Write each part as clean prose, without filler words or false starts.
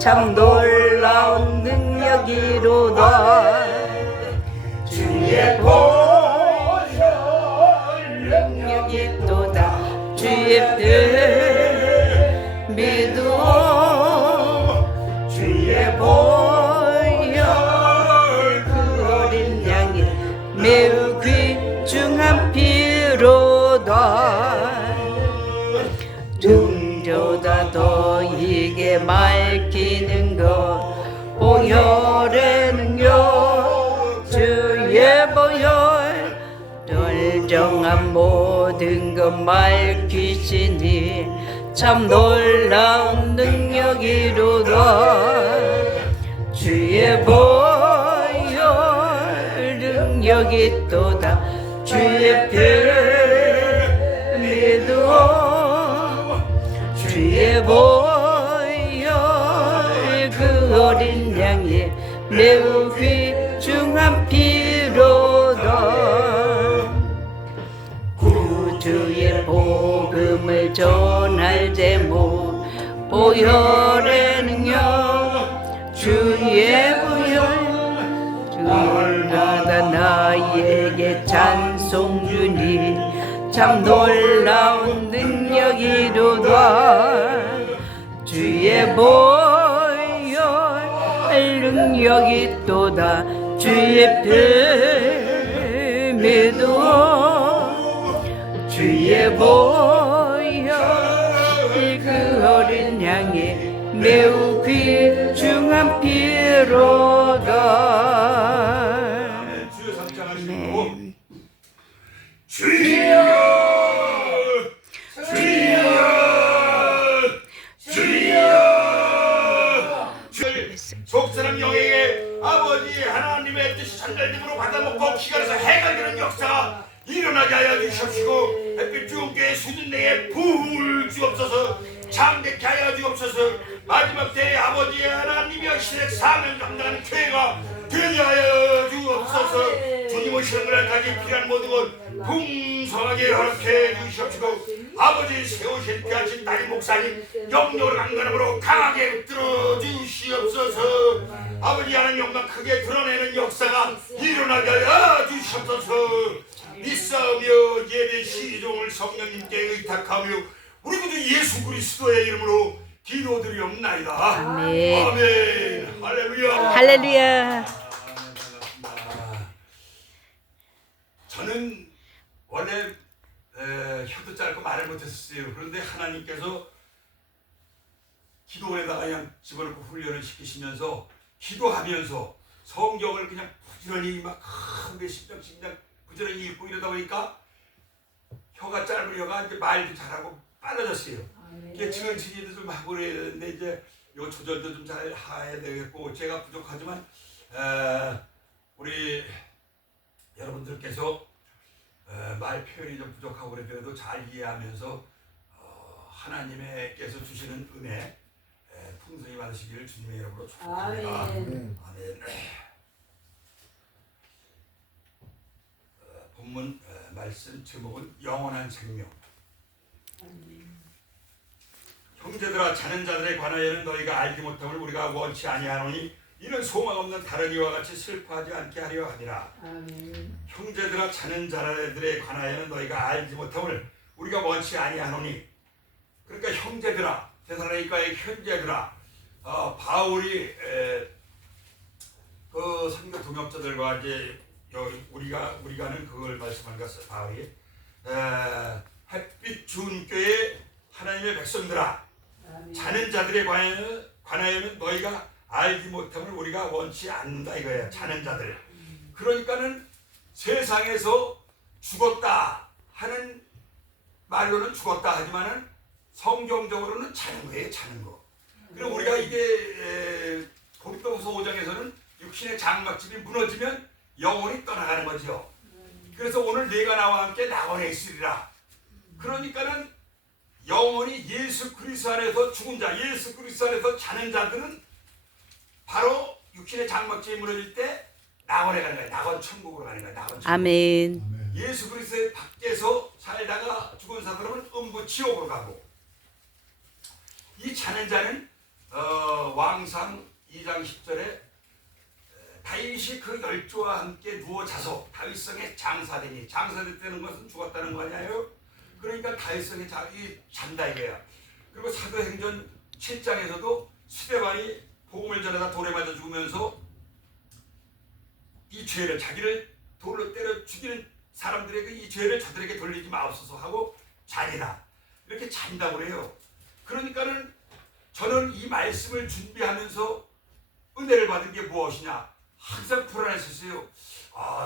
참 놀라운 능력이로다. 주의 보혈 능력이 또다. 주의 별 믿어. 주의 보혈 그 어린 양이 매우 귀중한 피로다. 등조다 너에게 밝히는 것 보혈의 능력. 주의 보혈 널정한 모든 것 밝히시니 참 놀라운 능력이로다. 주의 보혈 능력이 또다. 주의 별 믿어. 주의 보혈 그 어린 양이 매우 귀중한 피로다. 구주의 복음을 전할 제목 보혈의 능력. 주의 보혈 주마다 나에게 찬송 주니 참 놀라운 능력이로다. 주의 보혈 능력이 또다. 주의 별 믿어. 주의 보혈 그 어린 양이 매우 귀중한 피로다. 주여 상장하시고 주여 속사람 영에게 아버지 하나님의 뜻이 전달됨으로 받아먹고 기갈에서 해갈되는 역사가 일어나게 하여 주시옵시고 햇빛 주음교회 수준내에 부을 주옵소서. 창대케 하여 주옵소서. 마지막 때에 아버지 하나님의 시대 사명 감당하는 교회가 되게 하여 주옵소서. 주님 오시는 그날까지 필요한 모든 것 풍성하게 허락해 주시옵시고 아버지 세우신 그 하신 나의 목사님 영역을 강건함으로 강하게 붙들어 주시옵소서. 아버지 하나님 영광 크게 드러내는 역사가 일어나게 하여 주시옵소서. 믿사오며 예배 시종을 성령님께 의탁하며 우리 구주 예수 그리스도의 이름으로 기도드리옵나이다. 아멘. 아멘. 할렐루야. 할렐루야. 저는 원래 혀도 짧고 말을 못했어요. 그런데 하나님께서 기도원에다가 그냥 집어넣고 훈련을 시키시면서 기도하면서 성경을 그냥 부지런히 막 몇십 장씩 그냥 부지런히 읽고 이러다 보니까 혀가 짧은 혀가 이제 말도 잘하고 빨라졌어요. 이게 지근지기도 좀 하고 그랬는데 이제 요 조절도 좀 잘 해야 되겠고 제가 부족하지만 우리 여러분들께서 말 표현이 좀 부족하고 그래도 잘 이해하면서 하나님께서 주시는 은혜 풍성히 받으시기를 주님의 이름으로 축복합니다. 아멘. 본문 말씀 제목은 영원한 생명. 형제들아 자는 자들에 관하여는 너희가 알지 못함을 우리가 원치 아니하노니 이는 소망 없는 다른 이와 같이 슬퍼하지 않게 하려 하니라. 형제들아 자는 자들에 관하여는 너희가 알지 못함을 우리가 원치 아니하노니. 그러니까 형제들아 데살로니가의 형제들아 바울이 그 성도 동역자들과 이제 우리가는 그걸 말씀한 것 바울이 햇빛 주은 교회 하나님의 백성들아 자는 자들에 관하여는 너희가 알지 못함을 우리가 원치 않는다 이거예요. 자는 자들. 그러니까는 세상에서 죽었다 하는 말로는 죽었다 하지만은 성경적으로는 자는 거예요. 자는 거. 그리고 우리가 이게 고린도후서 5장에서는 육신의 장막집이 무너지면 영혼이 떠나가는 거죠. 그래서 오늘 네가 나와 함께 낙원에 있으리라. 그러니까는 영혼이 예수 그리스도 안에서 죽은 자, 예수 그리스도 안에서 자는 자들은 바로 육신의 장막집이 무너질 때 낙원에 가는 거예요. 낙원 천국으로 가는 거예요. 낙원 천국. 아멘. 예수 그리스도의 밖에서 살다가 죽은 사람은 음부 지옥으로 가고 이 자는 자는 왕상 2장 10절에 다윗이 그 열조와 함께 누워 자서 다윗성에 장사되니, 장사됐다는 것은 죽었다는 거 아니에요? 그러니까 다윗성에 잔다 이거야. 그리고 사도행전 7장에서도 스데반이 복음을 전하다 돌에 맞아 죽으면서 이 죄를, 자기를 돌로 때려 죽이는 사람들에게 이 죄를 저들에게 돌리지 마옵소서 하고 자리라 이렇게 잔다고 그래요. 그러니까는 저는 이 말씀을 준비하면서 은혜를 받은 게 무엇이냐, 항상 불안했었어요.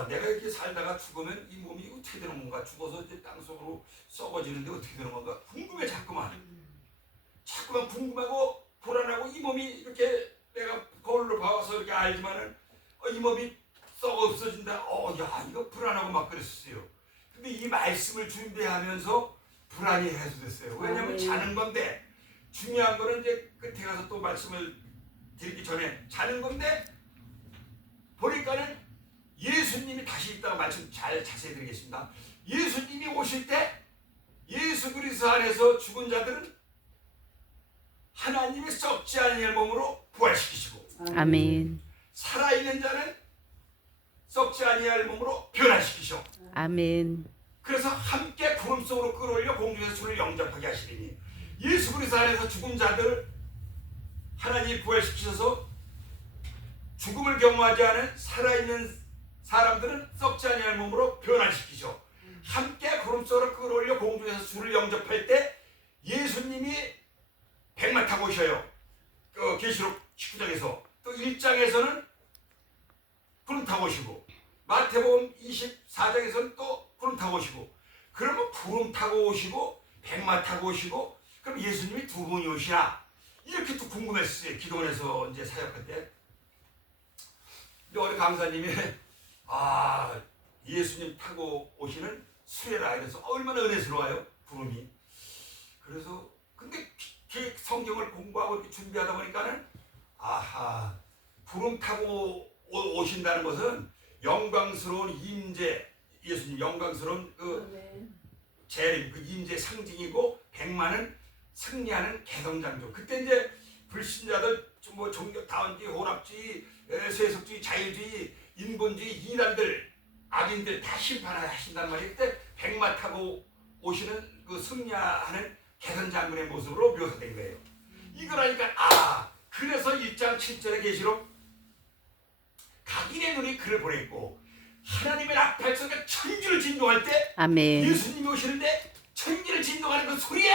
내가 이렇게 살다가 죽으면 이 몸이 어떻게 되는 건가, 죽어서 이제 땅속으로 썩어지는데 어떻게 되는 건가 궁금해. 자꾸만 궁금하고 불안하고, 이 몸이 이렇게 내가 거울로 봐서 이렇게 알지만은 이 몸이 썩어 없어진다. 야, 이거 불안하고 막 그랬었어요. 근데 이 말씀을 준비하면서 불안이 해소됐어요. 왜냐하면 자는 건데, 중요한 거는 이제 끝에 가서 또 말씀을 드리기 전에 자는 건데, 보니까는 예수님이 다시 있다가 말씀 잘 자세히 드리겠습니다. 예수님이 오실 때 예수 그리스도 안에서 죽은 자들은 하나님의 썩지 아니할 몸으로 부활시키시고, 아멘. 살아있는 자는 썩지 아니할 몸으로 변화시키셔. 아멘. 그래서 함께 구름 속으로 끌어올려 공중에서 주를 영접하게 하시리니, 예수 그리스도 안에서 죽은 자들 하나님이 부활시키셔서 죽음을 경험하지 않은 살아있는 사람들은 썩지 아니할 몸으로 변화시키셔. 함께 구름 속으로 끌어올려 공중에서 주를 영접할 때 예수님이 백마 타고 오셔요. 계시록 19장에서, 또 1장에서는 구름 타고 오시고, 마태복음 24장에서는 또 구름 타고 오시고. 그러면 구름 타고 오시고 백마 타고 오시고, 그럼 예수님이 두 분이 오시나, 이렇게 또 궁금했어요. 기도원에서 이제 사역할 때. 근데 우리 강사님이 예수님 타고 오시는 수레라 이래서 얼마나 은혜스러워요, 구름이. 그래서 근데 성경을 공부하고 이렇게 준비하다 보니까는 구름 타고 오신다는 것은 영광스러운 임재, 예수님 영광스러운 재림, 그 임재 상징이고, 백마는 승리하는 개성장조. 그때 이제 불신자들 뭐 종교다원주의, 혼합주의, 세속주의, 자유주의, 인본주의, 이단들, 악인들 다 심판하신단 말이에요. 그때 백마 타고 오시는 그 승리하는 개선장군의 모습으로 묘사된 거예요. 이거라니까 그래서 1장 7절의 계시록 각인의 눈이 그를 보냈고, 하나님의 나팔소리가 천지를 진동할 때 아멘. 예수님이 오시는데 천지를 진동하는 그 소리에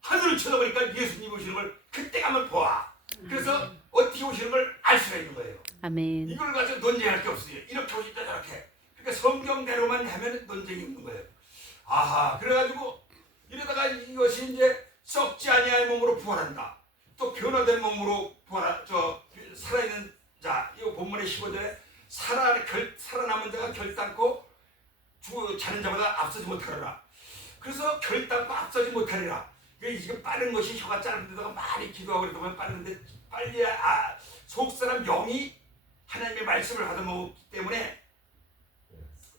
하늘을 쳐다보니까 예수님이 오시는 걸 그때 가면 보아. 그래서 어떻게 오시는 걸 알 수가 있는 거예요. 아멘. 이걸 가지고 논쟁할 게 없어요. 이렇게 오신다 저렇게. 그러니까 성경대로만 하면 논쟁이 있는 거예요. 그래가지고 이러다가 이것이 이제 썩지 아니할 몸으로 부활한다. 또 변화된 몸으로 살아있는 자, 이 본문의 15절에 살아남은 자가 결단코 자는 자보다 앞서지 못하리라. 그래서 결단코 앞서지 못하리라. 지금 빠른 것이 혀가 짧은 데다가 많이 기도하고 이러다 보면 빠른데, 빨리 속사람 영이 하나님의 말씀을 받아먹기 때문에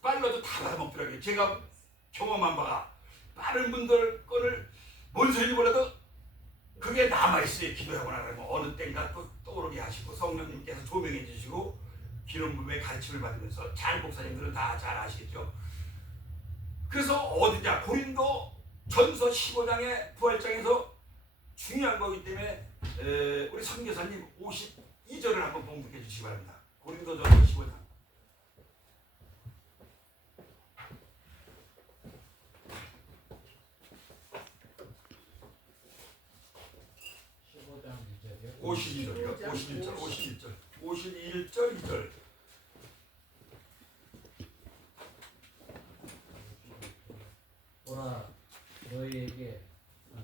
빨라도 다 받아먹더라고요. 제가 경험한 바가, 빠른 분들 거를 뭔 소리인지 몰라도 그게 남아있어요. 기도하고 나가면 어느 때인가 또 떠오르게 하시고, 성령님께서 조명해 주시고, 기름 부음의 가르침을 받으면서, 잘 목사님들은 다 잘 아시겠죠. 그래서 어디냐, 고린도 전서 15장의 부활장에서 중요한 거기 때문에 우리 선교사님 52절을 한번 봉독해 주시기 바랍니다. 고린도 전서 15장. (52절이요) 51절 2절. 보라,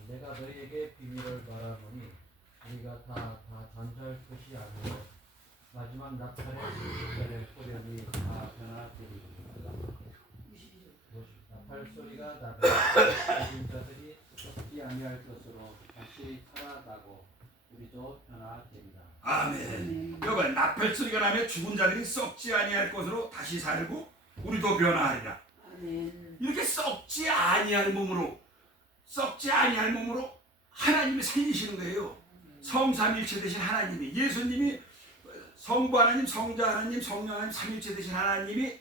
내가 너희에게 비밀을 말하노니 우리가 다 잠잘 것이 아니요 마지막 나팔의 소리를 소련이 다 변화되리라. 나팔 소리가 나면 죽은 자들이 썩지 아니할 것으로 다시 살아나고 우리도 변화되리라. 아멘. 여기 나팔 소리가 나면 죽은 자들이 썩지 아니할 것으로 다시 살고 우리도 변화하리라. 아멘. 이렇게 썩지 아니할 몸으로 하나님이 살리시는 거예요. 성삼일체 되신 하나님이, 예수님이 성부 하나님, 성자 하나님, 성령 하나님, 삼일체 되신 하나님이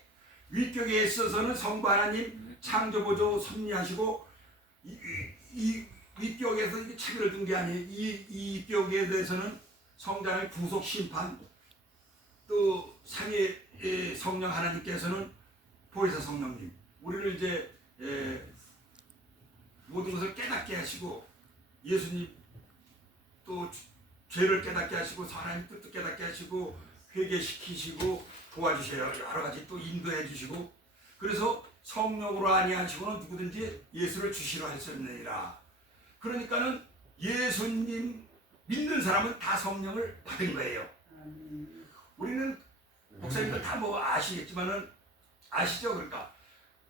위격에 있어서는 성부 하나님 창조보조 섭리하시고 이 위격에서 이게 체계를 둔 게 아니에요. 이 위격에 대해서는 성자 하나님 구속 심판, 또 상의 성령 하나님께서는 보혜사 성령님, 우리를 이제 모든 것을 깨닫게 하시고, 예수님 또 죄를 깨닫게 하시고, 하나님 뜻도 깨닫게 하시고, 회개시키시고 도와주셔요. 여러 가지 또 인도해 주시고, 그래서 성령으로 아니하시고는 누구든지 예수를 주시러 할 수 없느니라. 그러니까는 예수님 믿는 사람은 다 성령을 받은 거예요. 우리는 목사님들 다 뭐 아시겠지만은, 아시죠? 그러니까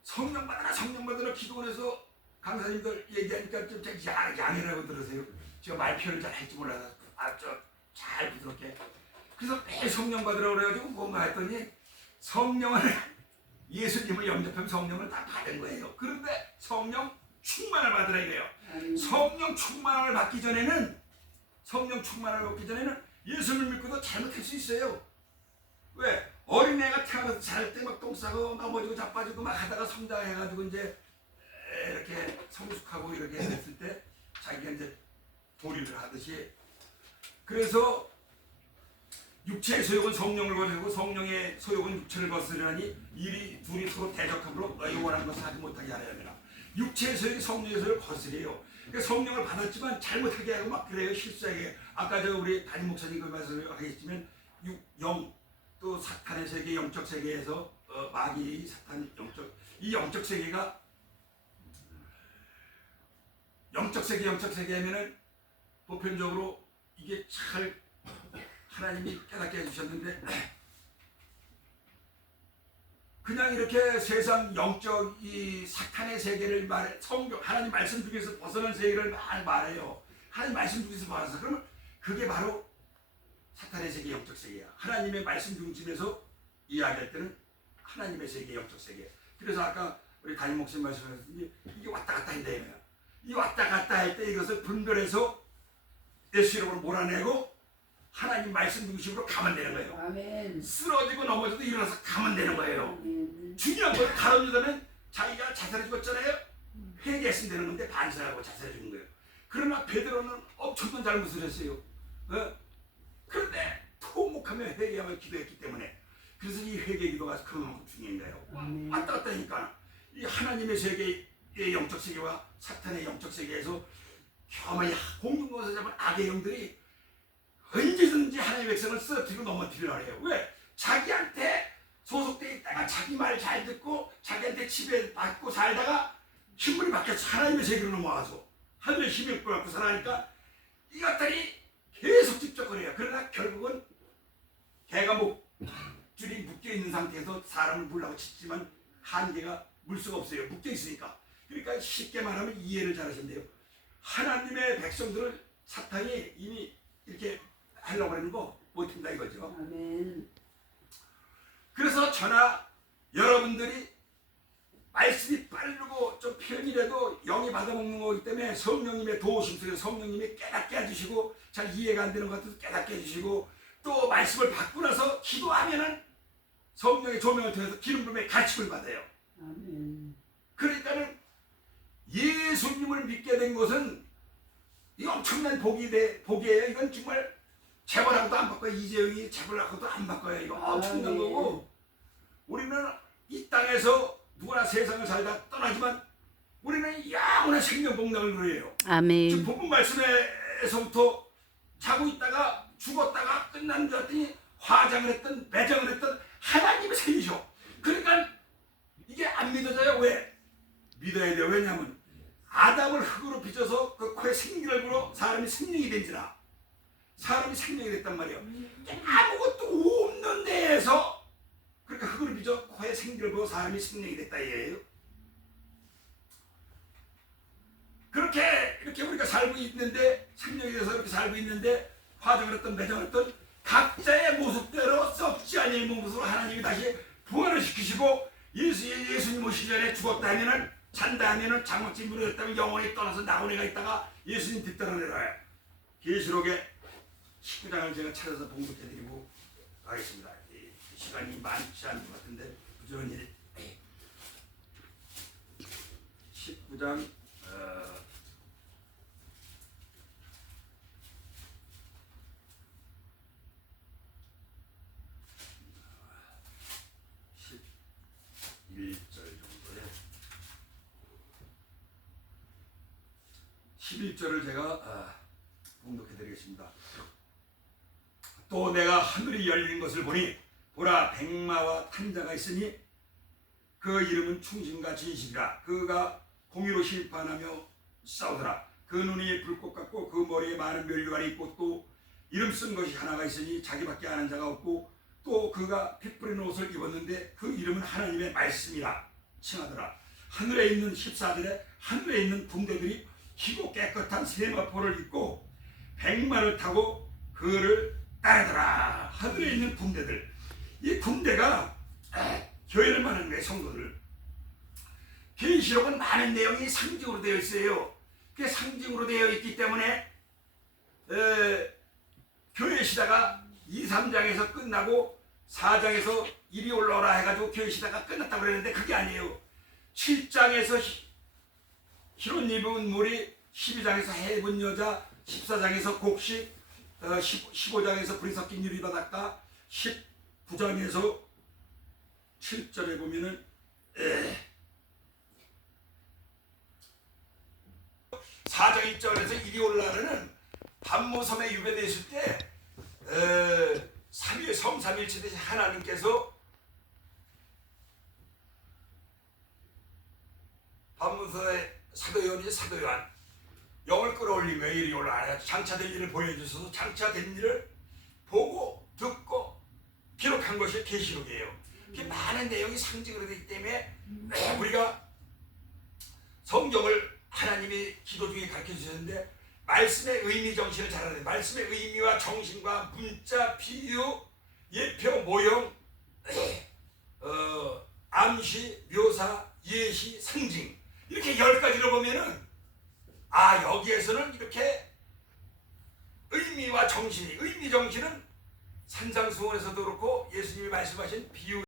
성령 받으라, 성령 받으라 기도원에서 강사님들 얘기하니까 좀 양해라고 들으세요. 제가 말 표현을 잘 할지 몰라서 잘 부드럽게. 그래서 매일 성령 받으라고 그래가지고 뭔가 했더니, 성령을 예수님을 영접하면 성령을 다 받은 거예요. 그런데 성령 충만을 받으라 이래요. 성령 충만을 받기 전에는, 성령 충만을 받기 전에는 예수를 믿고도 잘못할 수 있어요. 왜? 어린애가 태어나서 잘 때 막 똥 싸고 넘어지고 자빠지고 막 하다가 성장해가지고 이제 이렇게 성숙하고 이렇게 됐을 때 자기가 이제 도리를 하듯이, 그래서 육체의 소욕은 성령을 거스르고 성령의 소욕은 육체를 거스르니 이리 둘이 서로 대적함으로 너희 원하는 것을 하지 못하게 하려 함이라. 육체의 소욕이 성령의 소욕을 거스려요. 그러니까 성령을 받았지만 잘못하게 하고 막 그래요. 실수하게. 아까 저 우리 담임 목사님 그 말씀을 하겠지만, 영 또 사탄의 세계, 영적 세계에서 마귀 사탄 이 영적 세계가 영적 세계 하면은 보편적으로 이게 잘 하나님이 깨닫게 해주셨는데, 그냥 이렇게 세상 영적 이 사탄의 세계를 말해, 성경 하나님 말씀 중에서 벗어난 세계를 말해요. 하나님 말씀 중에서 벗어나서, 그러면 그게 바로 사탄의 세계, 영적 세계야. 하나님의 말씀 중심에서 이야기할 때는 하나님의 세계, 영적 세계. 그래서 아까 우리 담임 목사님 말씀하셨듯이 이게 왔다 갔다 한다 이거야. 이 왔다 갔다 할 때 이것을 분별해서 예수 이름으로 몰아내고 하나님 말씀 중심으로 가면 되는 거예요. 아멘. 쓰러지고 넘어져도 일어나서 가면 되는 거예요. 아멘. 중요한 건 가론유다는 자기가 자살해 죽었잖아요. 회개했으면 되는 건데 반사하고 자살해 죽은 거예요. 그러나 베드로는 엄청난 잘못을 했어요. 그런데 통곡하며 회개하며 기도했기 때문에, 그래서 이 회개 기도가 그만큼 중요한 거예요. 왔다 갔다 하니까 이 하나님의 세계의 영적 세계와 사탄의 영적 세계에서 겸하여 공중권에서 잡은 악의 영들이 언제든지 하나님의 백성을 쓰러뜨리고 넘어뜨리려고 해요. 왜? 자기한테 소속돼 있다가 자기 말 잘 듣고 자기한테 지배받고 살다가 힘을 바뀌어서 하나님의 세계로 넘어와서 하늘의 힘을 갖고 살아가니까 이것들이 계속 집적거려요. 그러나 결국은 개가 목줄이 묶여있는 상태에서 사람을 물라고 치지만 한계가 물 수가 없어요. 묶여있으니까. 그러니까 쉽게 말하면 이해를 잘 하시면 돼요. 하나님의 백성들을 사탄이 이미 이렇게 하려고 하는 거 못한다 이거죠. 아멘. 그래서 저나 여러분들이 말씀이 빠르고 좀 편이라도 영이 받아먹는 거기 때문에 성령님의 도우심 속에서 성령님이 깨닫게 해주시고, 잘 이해가 안 되는 것들도 깨닫게 해주시고, 또 말씀을 받고 나서 기도하면은 성령의 조명을 통해서 기름 부음의 가르침을 받아요. 아멘. 그러니까는 예수님을 믿게 된 것은 이 엄청난 복이에요. 이건 정말 재벌하고도 안 바꿔요. 이재용이 재벌하고도 안 바꿔요. 이거 엄청난 거고, 우리는 이 땅에서 누구나 세상을 살다 떠나지만 우리는 영원한 생명 복락을 누려요. 아멘. 지금 본문 말씀에서부터 자고 있다가 죽었다가 끝난 줄 알았더니 화장을 했던 매장을 했던 하나님의 생이셔. 그러니까 이게 안 믿어져요. 왜? 믿어야 돼요. 왜냐하면 아담을 흙으로 빚어서 그 코에 생기를 불어 사람이 생명이 된지라. 사람이 생명이 됐단 말이에요. 아무것도 없는 데에서, 그러니까 흙으로 빚어 코에 생기를 불어 사람이 생명이 됐다 이거예요. 그렇게 이렇게 우리가 살고 있는데, 생명이 돼서 이렇게 살고 있는데, 화장을 했던 매장을 했던 각자의 모습대로 썩지 아니한 모습으로 하나님이 다시 부활을 시키시고, 예수님 오시기 전에 죽었다 하면은, 산다 하면은, 장막지 무너졌다면 영원히 떠나서 나오네가 있다가 예수님 뒤따라 내려와요. 계시록에 19장을 제가 찾아서 봉독해드리고 가겠습니다. 이 시간이 많지 않은 것 같은데 부지런히 19장 11절 정도에 11절을 제가 봉독해드리겠습니다. 또 내가 하늘이 열린 것을 보니 보라 백마와 탄자가 있으니 그 이름은 충신과 진실이라. 그가 공의로 심판하며 싸우더라. 그 눈이 불꽃 같고 그 머리에 많은 면류관이 있고 또 이름 쓴 것이 하나가 있으니 자기밖에 아는 자가 없고 또 그가 피 뿌리는 옷을 입었는데 그 이름은 하나님의 말씀이라 칭하더라. 하늘에 있는 14절에 하늘에 있는 군대들이 희고 깨끗한 세마포를 입고 백마를 타고 그를 따르더라. 하늘에 있는 군대들, 이 군대가 교회를 말하는 거예요. 성도들. 계시록은 많은 내용이 상징으로 되어 있어요. 그게 상징으로 되어 있기 때문에 교회 시대가 2, 3장에서 끝나고 4장에서 이리 올라오라 해가지고 교회 시대가 끝났다고 그랬는데 그게 아니에요. 7장에서 흰옷 입은 무리, 12장에서 해 입은 여자, 14장에서 곡식, 15장에서 불이 섞인 유리 바닷가, 19장에서 7절에 보면은 4장 1절에서 이리 올라라는 반모섬에 유배되어 있을 때 성삼일체 대신 하나님께서 반모섬의 사도요한이 사도요한 영을 끌어올리며 이리 올라라 장차된 일을 보여주셔서 장차된 일을 보고 듣고 기록한 것이 계시록이에요. 많은 내용이 상징으로 되기 때문에 우리가 성경을 하나님이 기도 중에 가르쳐 주셨는데 말씀의 의미 정신을 잘 알아야 돼. 말씀의 의미와 정신과 문자, 비유, 예표, 모형, 암시, 묘사, 예시, 상징 이렇게 10가지로 보면은 여기에서는 이렇게 의미와 정신이 의미 정신은 산상수훈에서도 그렇고 예수님이 말씀하신 비유